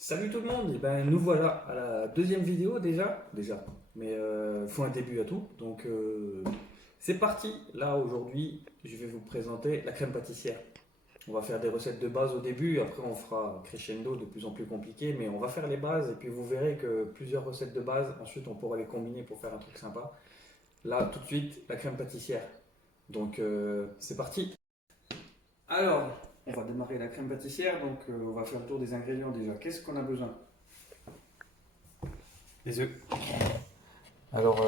Salut tout le monde, et ben nous voilà à la deuxième vidéo déjà, mais il faut un début à tout, donc c'est parti. Là aujourd'hui, je vais vous présenter la crème pâtissière. On va faire des recettes de base au début, après on fera crescendo de plus en plus compliqué, mais on va faire les bases et puis vous verrez que plusieurs recettes de base, ensuite on pourra les combiner pour faire un truc sympa. Là tout de suite, la crème pâtissière. Donc c'est parti. Alors, on va démarrer la crème pâtissière, donc on va faire le tour des ingrédients déjà. Qu'est-ce qu'on a besoin? Les œufs. Alors,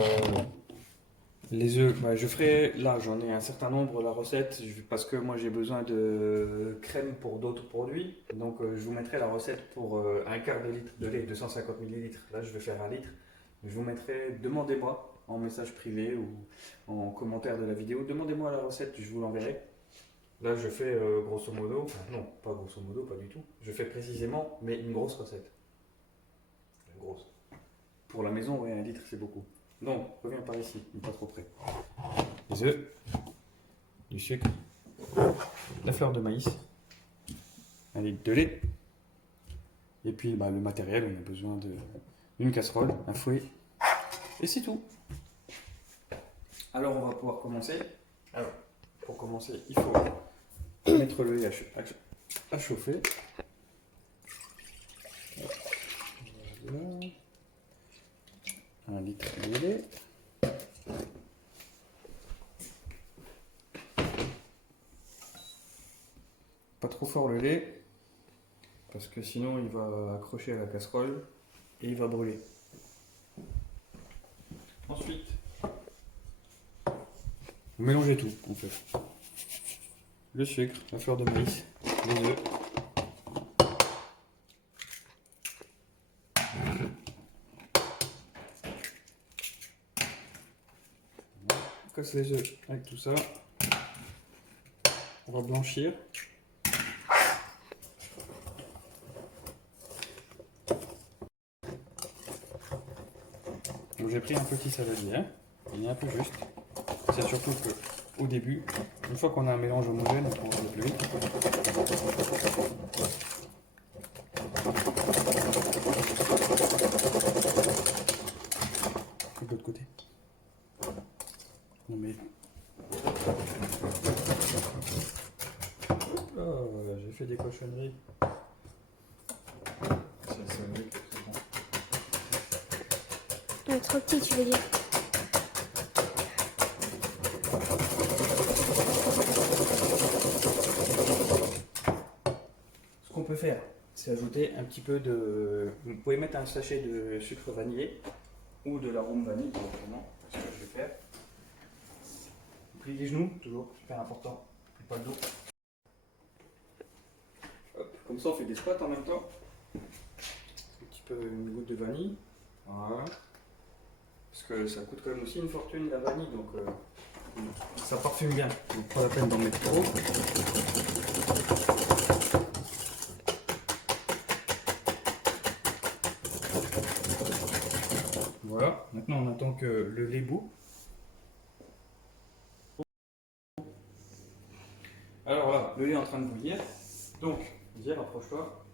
les œufs, bah, je ferai, là j'en ai un certain nombre, la recette, parce que moi j'ai besoin de crème pour d'autres produits. Donc je vous mettrai la recette pour un quart de litre de lait, 250 millilitres. Là je vais faire un litre. Je vous mettrai, demandez-moi en message privé ou en commentaire de la vidéo, demandez-moi la recette, je vous l'enverrai. Là je fais grosso modo, enfin non, pas grosso modo, pas du tout. Je fais précisément, mais une grosse recette. Une grosse. Pour la maison, ouais, un litre c'est beaucoup. Donc, reviens par ici, mais pas trop près. Les œufs, du sucre, la fleur de maïs, un litre de lait, et puis bah, le matériel, on a besoin d'une casserole, un fouet, et c'est tout. Alors, on va pouvoir commencer. Alors, pour commencer, il faut mettre le lait à chauffer. Voilà. Un litre de lait. Pas trop fort le lait, parce que sinon il va accrocher à la casserole et il va brûler. Ensuite, vous mélangez tout en fait. Le sucre, la fleur de maïs, les œufs. On casse les œufs avec tout ça. On va blanchir. Donc j'ai pris un petit saladier, hein. Il est un peu juste. C'est surtout que au début, une fois qu'on a un mélange homogène, on va aller plus vite. Et de l'autre côté. Non mais. Oh, j'ai fait des cochonneries. Trop petit, tu veux dire. Ce qu'on peut faire, c'est ajouter un petit peu de. Vous pouvez mettre un sachet de sucre vanillé ou de l'arôme vanille directement. C'est ce que je vais faire. Vous pliez les genoux, toujours super important. Et pas de dos. Hop, comme ça on fait des squats en même temps. Un petit peu une goutte de vanille. Voilà. Parce que ça coûte quand même aussi une fortune la vanille, donc ça parfume bien. Donc pas la peine d'en mettre trop. Voilà, maintenant on attend que le lait bout. Alors là, le lait est en train de bouillir. Donc, vas-y, rapproche-toi.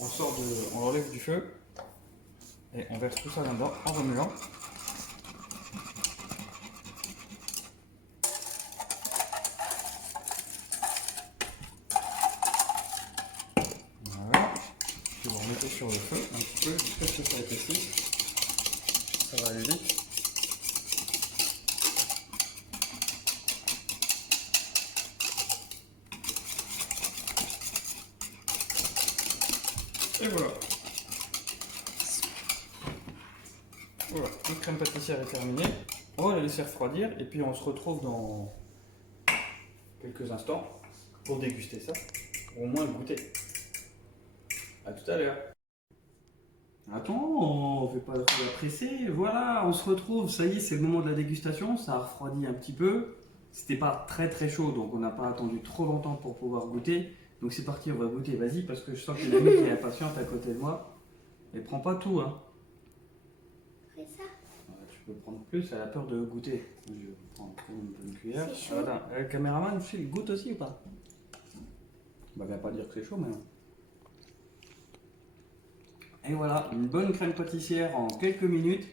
On l'enlève du feu. Et on verse tout ça là-dedans en remuant. Voilà. Puis vous remettez sur le feu un petit peu jusqu'à ce que ça épaississe. Ça va aller vite. Et voilà. Voilà, notre crème pâtissière est terminée. On va la laisser refroidir et puis on se retrouve dans quelques instants pour déguster ça, ou au moins goûter. A tout à l'heure. Attends, on fait pas la presser. Voilà, on se retrouve. Ça y est, c'est le moment de la dégustation. Ça a refroidi un petit peu. C'était pas très très chaud, donc on n'a pas attendu trop longtemps pour pouvoir goûter. Donc c'est parti, on va goûter. Vas-y, parce que je sens qu'il y a une amie qui est impatiente à côté de moi. Et prends pas tout, hein. Après ça, Tu peux prendre plus, elle a peur de goûter. Je vais prendre une bonne cuillère. c'est chaud. Attends, le caméraman, il goûte aussi ou pas? Bah, viens pas dire que c'est chaud maintenant. Et voilà, une bonne crème pâtissière en quelques minutes.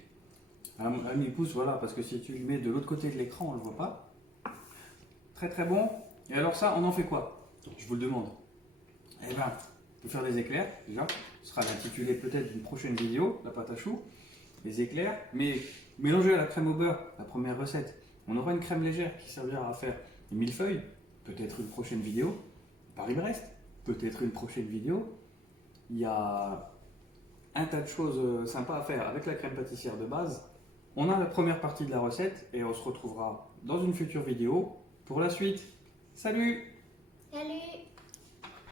À mi-pouce, voilà, parce que si tu le mets de l'autre côté de l'écran, on ne le voit pas. Très très bon. Et alors ça, on en fait quoi? Je vous le demande. Eh bien, on peut faire des éclairs, déjà. Ce sera l'intitulé peut-être d'une prochaine vidéo, la pâte à choux. Les éclairs, mais mélangés à la crème au beurre, la première recette. On aura une crème légère qui servira à faire des millefeuilles, peut-être une prochaine vidéo. Paris-Brest, peut-être une prochaine vidéo. Il y a un tas de choses sympas à faire avec la crème pâtissière de base. On a la première partie de la recette et on se retrouvera dans une future vidéo pour la suite. Salut!